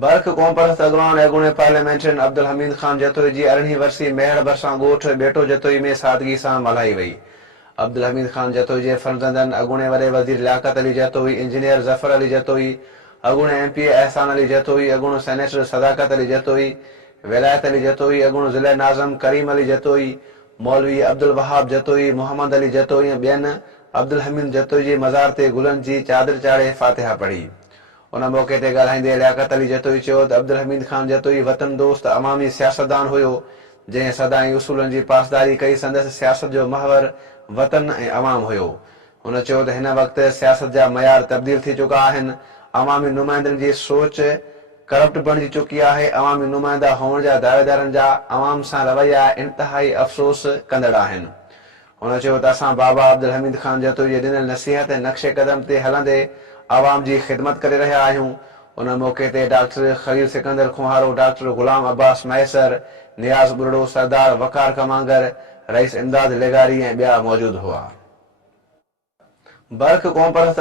बर्ख क़ौम परस्त अॻवान अॻूणे पार्लियामेंटरियन अब्दुल हमीद खान जतोई जी 18वीं वरसी मेहर भरिसां ॻोठ बेटो जतोई में सादगी सां मल्हाई वई। अब्दुल हमीद खान जतोई जे फर्ज़ंदनि अॻूणे वॾे वज़ीर लियाकत अली जतोई, इंजीनियर ज़फर अली जतोई, अॻूणे MP एहसान अली जतोई, अॻूणो सेनेटर सदाकत अली जतोई, विलायत अली जतोई, अॻूणो ज़िले नाज़िम करीम अली जतोई, मौलवी अब्दुल वहाब जतोई, मोहम्मद अली जतोई ऐं ॿियनि अब्दुल हमीद जतोई जे मज़ार ते गुलनि जी चादर चाढ़े फातिहा पढ़ी। उन मौक़े ते ॻाल्हाईंदे लियाकत अली जतोई चयो त अब्दुल हमीद खान जतोई वतन दोस्त अवामी सियासतदान हुयो, जंहिं सदाई उसूलनि जी पासदारी कई। संदसि सियासत जो महवर वतन ऐं अवाम हुयो। हुन चयो त हिन वक़्तु सियासत जा मयार तब्दील थी चुका आहिनि। अवामी नुमाइंदनि जी सोच करप्ट बणिजी चुकी आहे। अवामी नुमाइंदा हुअण जा दावेदारनि जा अवाम सां रवैया इंतिहाई अफ़सोस कंदड़ आहिनि। हुन चयो त असां बाबा अब्दुल हमीद खान जतोई जे ॾिनल नसीहत ऐं नक्शे क़दम ते हलंदे अवाम जी ख़िदमत करे रहिया आहियूं। उन मौक़े ते डॉक्टर खलील सिकंदर खुहारो, डॉक्टर गुलाम अब्बास मैसर, नियाज़ बुरड़ो, सरदार वकार कमांगर, रईस इमदाद लेगारी ऐं ॿिया मौजूद हुआ। बर्ख क़ौम परस्त